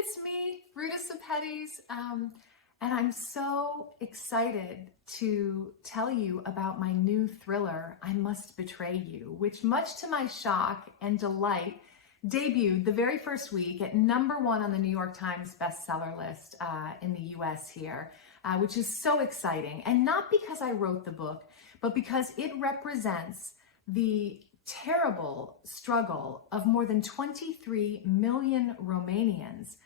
It's me, Ruta Sepetys, and I'm so excited to tell you about my new thriller, I Must Betray You, which, much to my shock and delight, debuted the very first week at #1 on the New York Times bestseller list in the US here, which is so exciting. And not because I wrote the book, but because it represents the terrible struggle of more than 23 million Romanians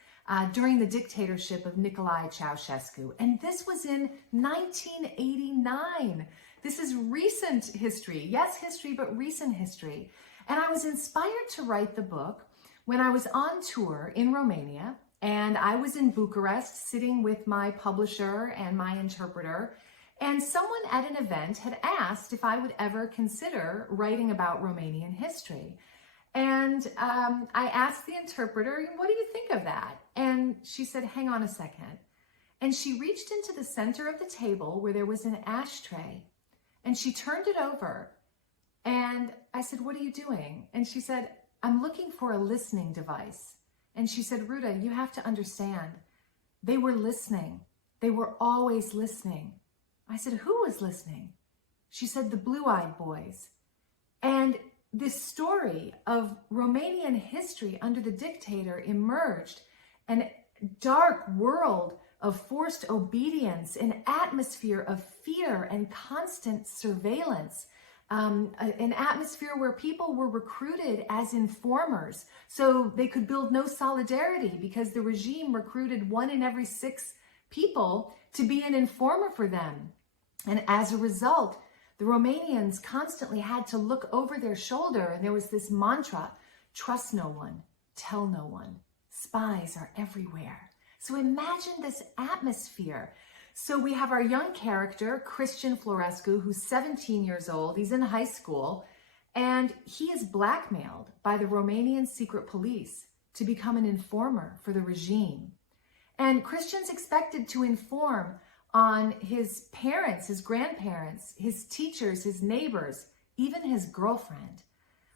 during the dictatorship of Nicolae Ceausescu. And this was in 1989. This is recent history. Yes, history, but recent history. And I was inspired to write the book when I was on tour in Romania, and I was in Bucharest sitting with my publisher and my interpreter. And someone at an event had asked if I would ever consider writing about Romanian history. And I asked the interpreter, what do you think of that? And she said, hang on a second. And she reached into the center of the table where there was an ashtray, and she turned it over. And I said, what are you doing? And she said, I'm looking for a listening device. And she said, Ruta, you have to understand, they were listening. They were always listening. I said, who was listening? She said, the blue-eyed boys. And this story of Romanian history under the dictator emerged, an dark world of forced obedience, an atmosphere of fear and constant surveillance, an atmosphere where people were recruited as informers so they could build no solidarity because the regime recruited 1 in every 6 people to be an informer for them. And as a result, the Romanians constantly had to look over their shoulder, and there was this mantra, trust no one, tell no one, spies are everywhere. So imagine this atmosphere. So we have our young character, Cristian Florescu, who's 17 years old, he's in high school, and he is blackmailed by the Romanian secret police to become an informer for the regime. And Cristian's expected to inform on his parents, his grandparents, his teachers, his neighbors, even his girlfriend.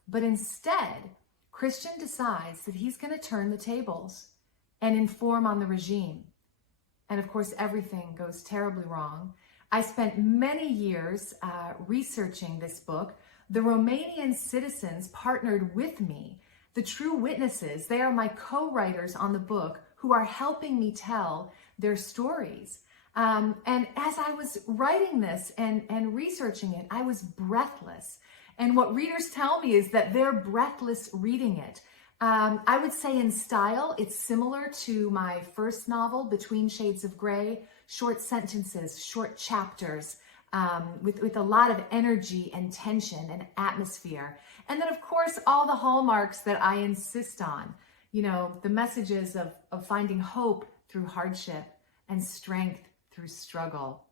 But instead, Cristian decides that he's going to turn the tables and inform on the regime. And of course, everything goes terribly wrong. I spent many years researching this book. The Romanian citizens partnered with me. The true witnesses, they are my co-writers on the book who are helping me tell their stories. And as I was writing this and researching it, I was breathless. And what readers tell me is that they're breathless reading it. I would say in style, it's similar to my first novel, Between Shades of Grey, short sentences, short chapters, with a lot of energy and tension and atmosphere. And then, of course, all the hallmarks that I insist on, you know, the messages of finding hope through hardship and strength through struggle.